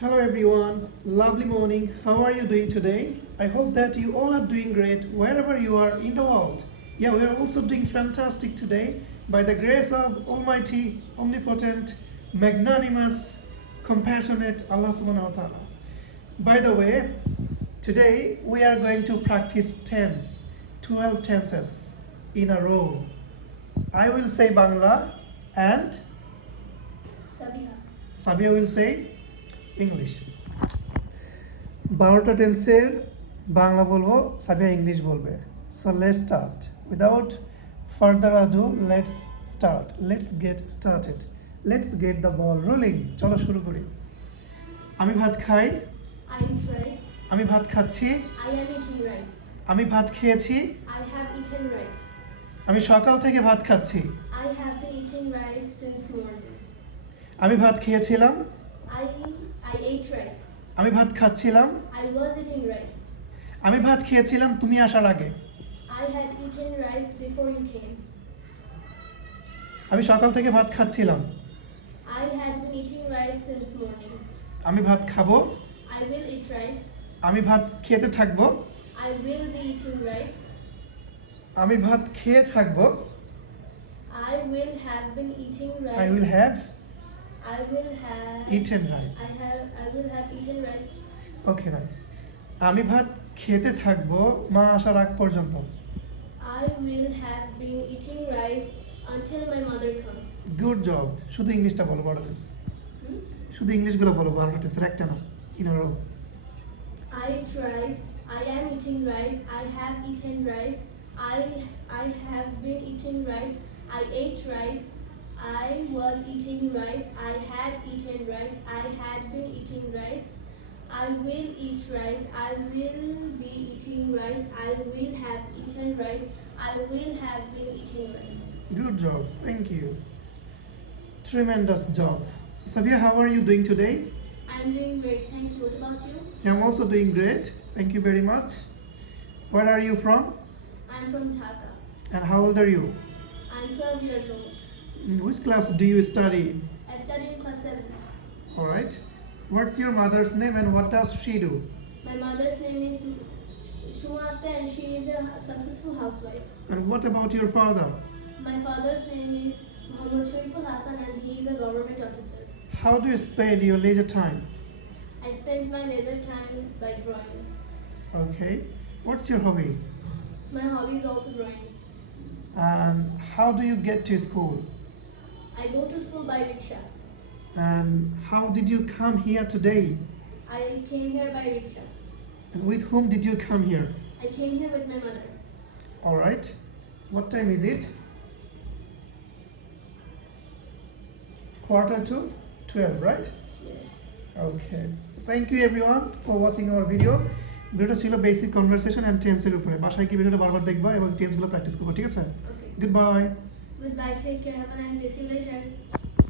Hello everyone, lovely morning. How are you doing today? I hope that you all are doing great wherever you are in the world. Yeah, we are also doing fantastic today by the grace of Almighty, Omnipotent, Magnanimous, Compassionate Allah Subhanahu wa Ta'ala. By the way, today we are going to practice 12 tenses in a row. I will say Bangla and Sabia will say English 12টা টেন্সের বাংলা বলবো Sabia English বলবে so let's start without further ado let's get started let's get the ball rolling চলো শুরু করি আমি ভাত খাই I eat rice. আমি ভাত খাচ্ছি I am eating rice. আমি ভাত খেয়েছি I have eaten rice. আমি সকাল থেকে ভাত খাচ্ছি I have been eating rice since morning. আমি ভাত খেয়েছিলাম I ate rice. আমি ভাত খাচ্ছিলাম I was eating rice. আমি ভাত খেয়েছিলাম তুমি আসার আগে I had eaten rice before you came. আমি সকাল থেকে ভাত খাচ্ছিলাম I had been eating rice since morning. আমি ভাত খাবো I will eat rice. আমি ভাত খেতে থাকবো I will be eating rice. আমি ভাত খেয়ে থাকবো I will have been eating rice. I will have eaten rice. I will have eaten rice. Okay, nice. আমি ভাত খেতে থাকবো মা আসার আগ পর্যন্ত I will have been eating rice until my mother comes. Good job শুধু ইংলিশটা বলো বড় টেন্স শুধু ইংলিশগুলো বলো বড় টেন্সের একটা না in a rho I ate rice. I am eating rice. I have eaten rice. I have been eating rice. I ate rice. I was eating rice. I had eaten rice. I had been eating rice. I will eat rice. I will be eating rice. I will have eaten rice. I will have been eating rice. Good job, thank you. Tremendous job. So Sabia, how are you doing today? I'm doing great. Thank you. What about you? I'm also doing great. Thank you very much. Where are you from? I'm from Dhaka. And how old are you? I'm 12 years old. In which class do you study? I study in class 7. All right. What's your mother's name and what does she do? My mother's name is Shuma Akhtar and she is a successful housewife. And what about your father? My father's name is Muhammad Shariful Hassan and he is a government officer. How do you spend your leisure time? I spend my leisure time by drawing. Okay. What's your hobby? My hobby is also drawing. And how do you get to school? I go to school by rickshaw. And how did you come here today? I came here by rickshaw. And with whom did you come here? I came here with my mother. All right. What time is it? 11:45, right? Yes. Okay. So thank you everyone for watching our video. ভিডিওটা ছিল basic conversation and টেন্সের উপরে বাসায় কি ভিডিওটা বারবার দেখবা এবং টেন্সগুলো প্র্যাকটিস করবা ঠিক আছে Okay. Good bye Goodbye. Take care. Have a nice day. See you later.